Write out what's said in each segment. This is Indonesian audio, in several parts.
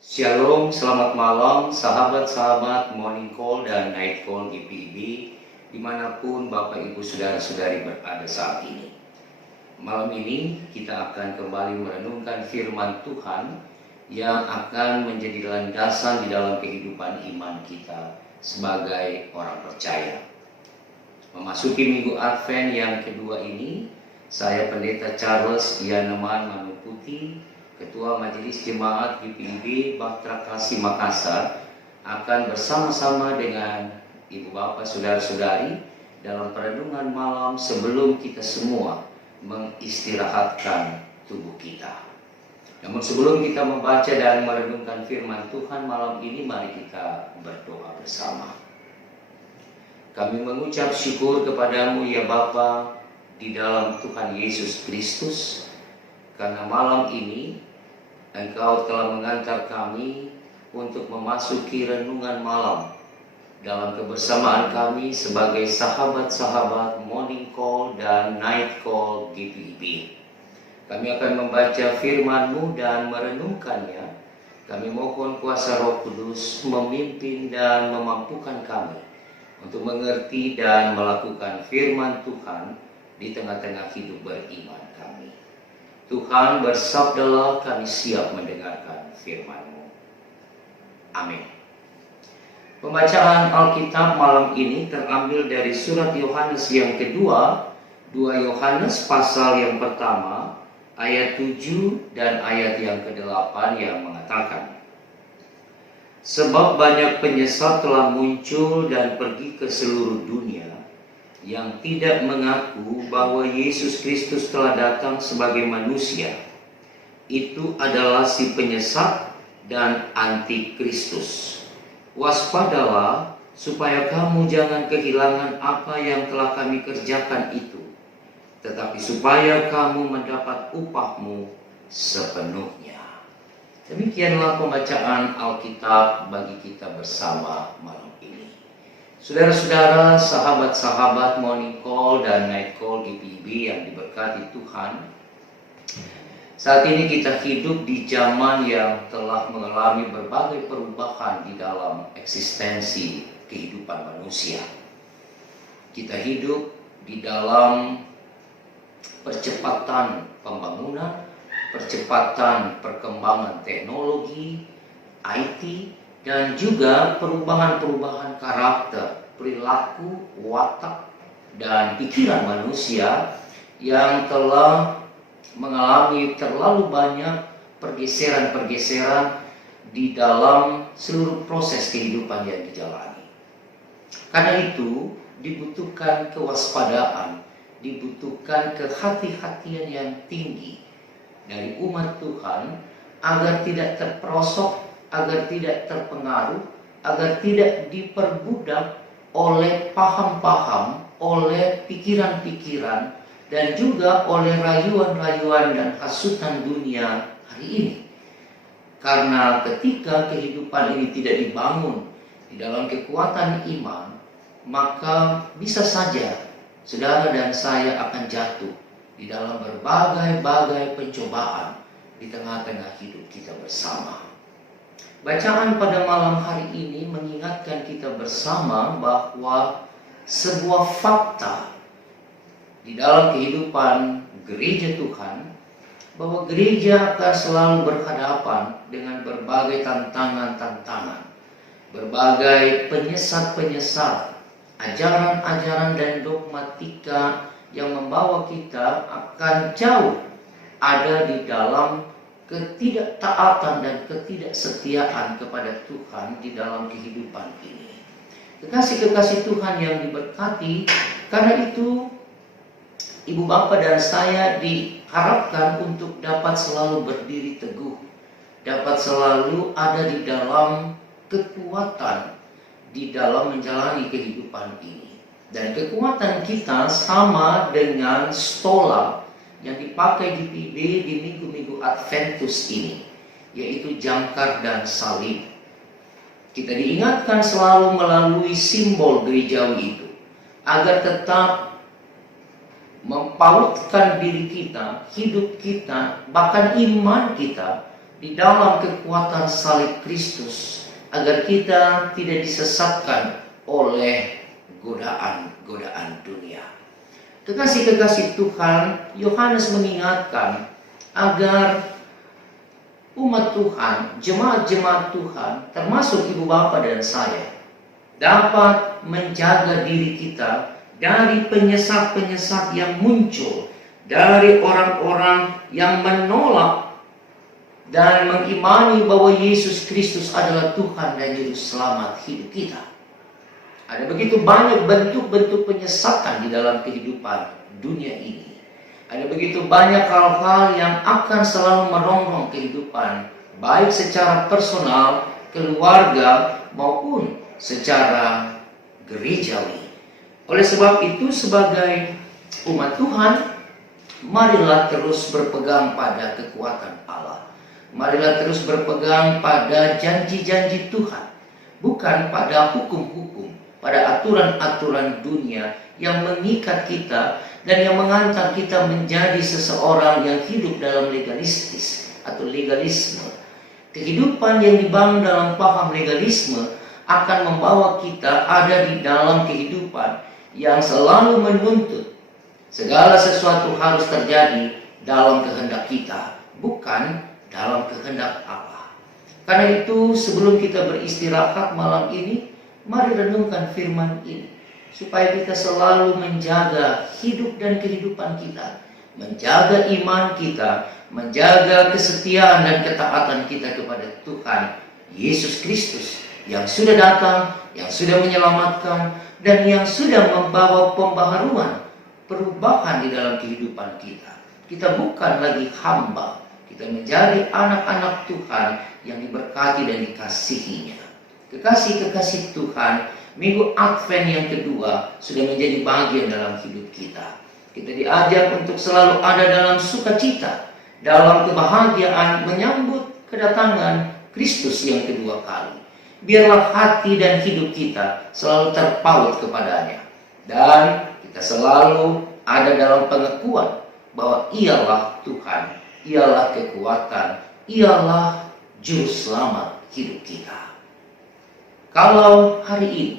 Shalom, selamat malam sahabat-sahabat Morning Call dan Night Call GPIB dimanapun Bapak Ibu Saudara-saudari berada saat ini. Malam ini kita akan kembali merenungkan firman Tuhan yang akan menjadi landasan di dalam kehidupan iman kita sebagai orang percaya. Memasuki Minggu Advent yang kedua ini, saya Pendeta Charles Yaneman Manuputi, Ketua Majelis Jemaat GPIB Bahtera Kasih Makassar, akan bersama-sama dengan Ibu Bapak Saudara-saudari dalam perenungan malam sebelum kita semua mengistirahatkan tubuh kita. Namun sebelum kita membaca dan merenungkan firman Tuhan malam ini, mari kita berdoa bersama. Kami mengucap syukur kepadamu ya Bapa di dalam Tuhan Yesus Kristus, karena malam ini Engkau telah mengantar kami untuk memasuki renungan malam dalam kebersamaan kami sebagai sahabat-sahabat Morning Call dan Night Call GPIB. Kami akan membaca firman-Mu dan merenungkannya. Kami mohon kuasa Roh Kudus memimpin dan memampukan kami untuk mengerti dan melakukan firman Tuhan di tengah-tengah hidup beriman kami. Tuhan, bersabdalah, kami siap mendengarkan firman-Mu. Amin. Pembacaan Alkitab malam ini terambil dari surat Yohanes yang kedua, 2 Yohanes pasal yang pertama, ayat 7 dan ayat yang ke-8 yang mengatakan, sebab banyak penyesat telah muncul dan pergi ke seluruh dunia, yang tidak mengaku bahwa Yesus Kristus telah datang sebagai manusia. Itu adalah si penyesat dan antikristus. Waspadalah supaya kamu jangan kehilangan apa yang telah kami kerjakan itu, tetapi supaya kamu mendapat upahmu sepenuhnya. Demikianlah pembacaan Alkitab bagi kita bersama malam ini. Saudara-saudara, sahabat-sahabat Morning Call dan Night Call GPIB yang diberkati Tuhan, saat ini kita hidup di zaman yang telah mengalami berbagai perubahan di dalam eksistensi kehidupan manusia. Kita hidup di dalam percepatan pembangunan, percepatan perkembangan teknologi, IT, dan juga perubahan-perubahan karakter, perilaku, watak, dan pikiran manusia yang telah mengalami terlalu banyak pergeseran-pergeseran di dalam seluruh proses kehidupan yang dijalani. Karena itu dibutuhkan kewaspadaan, dibutuhkan kehati-hatian yang tinggi dari umat Tuhan agar tidak terperosok, agar tidak terpengaruh, agar tidak diperbudak oleh paham-paham, oleh pikiran-pikiran, dan juga oleh rayuan-rayuan dan hasutan dunia hari ini. Karena ketika kehidupan ini tidak dibangun di dalam kekuatan iman, maka bisa saja saudara dan saya akan jatuh di dalam berbagai-bagai pencobaan di tengah-tengah hidup kita bersama. Bacaan pada malam hari ini mengingatkan kita bersama bahwa sebuah fakta di dalam kehidupan gereja Tuhan, bahwa gereja akan selalu berhadapan dengan berbagai tantangan-tantangan, berbagai penyesat-penyesat, ajaran-ajaran dan dogmatika yang membawa kita akan jauh ada di dalam ketidaktaatan dan ketidaksetiaan kepada Tuhan di dalam kehidupan ini. Kekasih-kekasih Tuhan yang diberkati, karena itu Ibu Bapak dan saya diharapkan untuk dapat selalu berdiri teguh, dapat selalu ada di dalam kekuatan di dalam menjalani kehidupan ini. Dan kekuatan kita sama dengan stola yang dipakai di PIB di minggu-minggu Adventus ini, yaitu jangkar dan salib. Kita diingatkan selalu melalui simbol gerejawi itu, agar tetap mempautkan diri kita, hidup kita, bahkan iman kita di dalam kekuatan salib Kristus, agar kita tidak disesatkan oleh godaan-godaan dunia. Kekasih-kekasih Tuhan, Yohanes mengingatkan agar umat Tuhan, jemaat-jemaat Tuhan, termasuk ibu bapak dan saya, dapat menjaga diri kita dari penyesat-penyesat yang muncul, dari orang-orang yang menolak dan mengimani bahwa Yesus Kristus adalah Tuhan dan Juru Selamat hidup kita. Ada begitu banyak bentuk-bentuk penyesatan di dalam kehidupan dunia ini. Ada begitu banyak hal-hal yang akan selalu merongrong kehidupan, baik secara personal, keluarga, maupun secara gerejawi. Oleh sebab itu, sebagai umat Tuhan, marilah terus berpegang pada kekuatan Allah. Marilah terus berpegang pada janji-janji Tuhan, bukan pada hukum-hukum, pada aturan-aturan dunia yang mengikat kita dan yang mengantar kita menjadi seseorang yang hidup dalam legalistis atau legalisme. Kehidupan yang dibangun dalam paham legalisme akan membawa kita ada di dalam kehidupan yang selalu menuntut segala sesuatu harus terjadi dalam kehendak kita, bukan dalam kehendak Allah. Karena itu, sebelum kita beristirahat malam ini, mari renungkan firman ini, supaya kita selalu menjaga hidup dan kehidupan kita, menjaga iman kita, menjaga kesetiaan dan ketaatan kita kepada Tuhan Yesus Kristus yang sudah datang, yang sudah menyelamatkan, dan yang sudah membawa pembaharuan, perubahan di dalam kehidupan kita. Kita bukan lagi hamba, kita menjadi anak-anak Tuhan yang diberkati dan dikasihinya. Kekasih-kekasih Tuhan, Minggu Advent yang kedua sudah menjadi bagian dalam hidup kita. Kita diajak untuk selalu ada dalam sukacita, dalam kebahagiaan menyambut kedatangan Kristus yang kedua kali. Biarlah hati dan hidup kita selalu terpaut kepadanya. Dan kita selalu ada dalam pengakuan bahwa Ialah Tuhan, Ialah kekuatan, Ialah Juru Selamat hidup kita. Kalau hari ini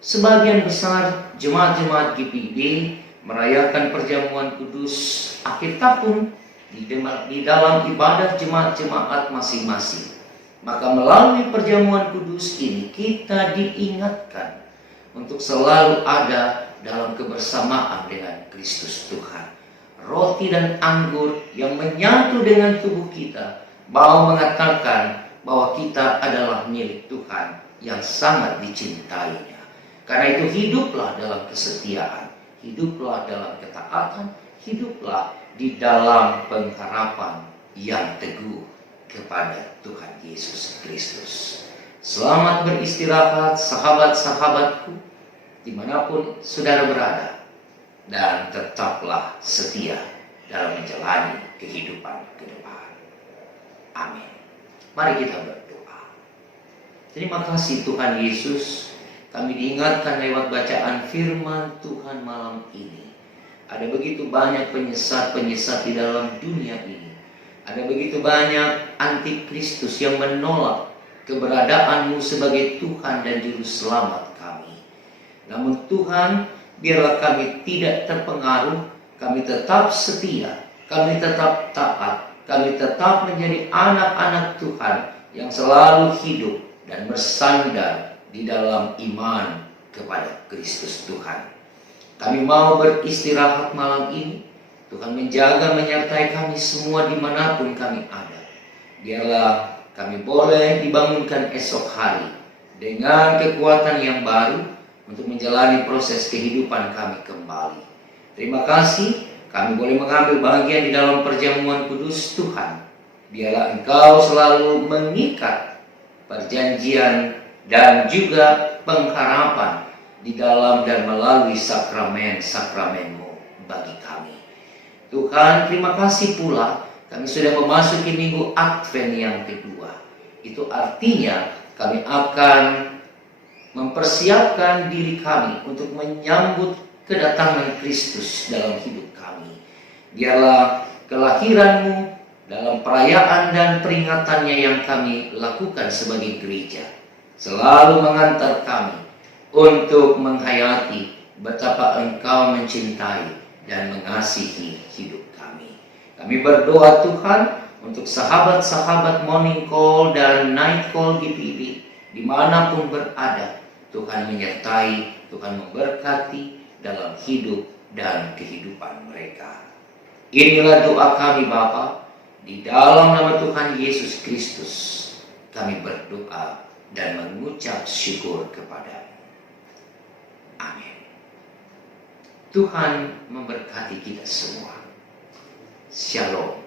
sebagian besar jemaat-jemaat GPIB merayakan perjamuan kudus akhir tahun di dalam ibadah jemaat-jemaat masing-masing, maka melalui perjamuan kudus ini kita diingatkan untuk selalu ada dalam kebersamaan dengan Kristus Tuhan. Roti dan anggur yang menyatu dengan tubuh kita mau mengatakan bahwa kita adalah milik Tuhan yang sangat dicintainya. Karena itu hiduplah dalam kesetiaan, hiduplah dalam ketaatan, hiduplah di dalam pengharapan yang teguh kepada Tuhan Yesus Kristus. Selamat beristirahat sahabat-sahabatku dimanapun saudara berada, dan tetaplah setia dalam menjalani kehidupan ke depan. Amin. Mari kita berdoa. Terima kasih Tuhan Yesus, kami diingatkan lewat bacaan firman Tuhan malam ini. Ada begitu banyak penyesat-penyesat di dalam dunia ini. Ada begitu banyak antikristus yang menolak keberadaanmu sebagai Tuhan dan Juru Selamat kami. Namun Tuhan, biarlah kami tidak terpengaruh, kami tetap setia, kami tetap taat, kami tetap menjadi anak-anak Tuhan yang selalu hidup dan bersandar di dalam iman kepada Kristus Tuhan. Kami mau beristirahat malam ini. Tuhan menjaga menyertai kami semua dimanapun kami ada. Biarlah kami boleh dibangunkan esok hari dengan kekuatan yang baru untuk menjalani proses kehidupan kami kembali. Terima kasih, kami boleh mengambil bagian di dalam perjamuan kudus Tuhan. Biarlah Engkau selalu mengikat perjanjian dan juga pengharapan di dalam dan melalui sakramen-sakramenmu bagi kami. Tuhan, terima kasih pula kami sudah memasuki Minggu Advent yang kedua. Itu artinya kami akan mempersiapkan diri kami untuk menyambut kedatangan Kristus dalam hidup kami. Biarlah kelahiranmu dalam perayaan dan peringatannya yang kami lakukan sebagai gereja, selalu mengantar kami untuk menghayati betapa Engkau mencintai dan mengasihi hidup kami. Kami berdoa Tuhan untuk sahabat-sahabat Morning Call dan Night Call GPIB dimanapun berada. Tuhan menyertai, Tuhan memberkati dalam hidup dan kehidupan mereka. Inilah doa kami Bapa, di dalam nama Tuhan Yesus Kristus kami berdoa dan mengucap syukur kepada-Mu. Amin. Tuhan memberkati kita semua. Shalom.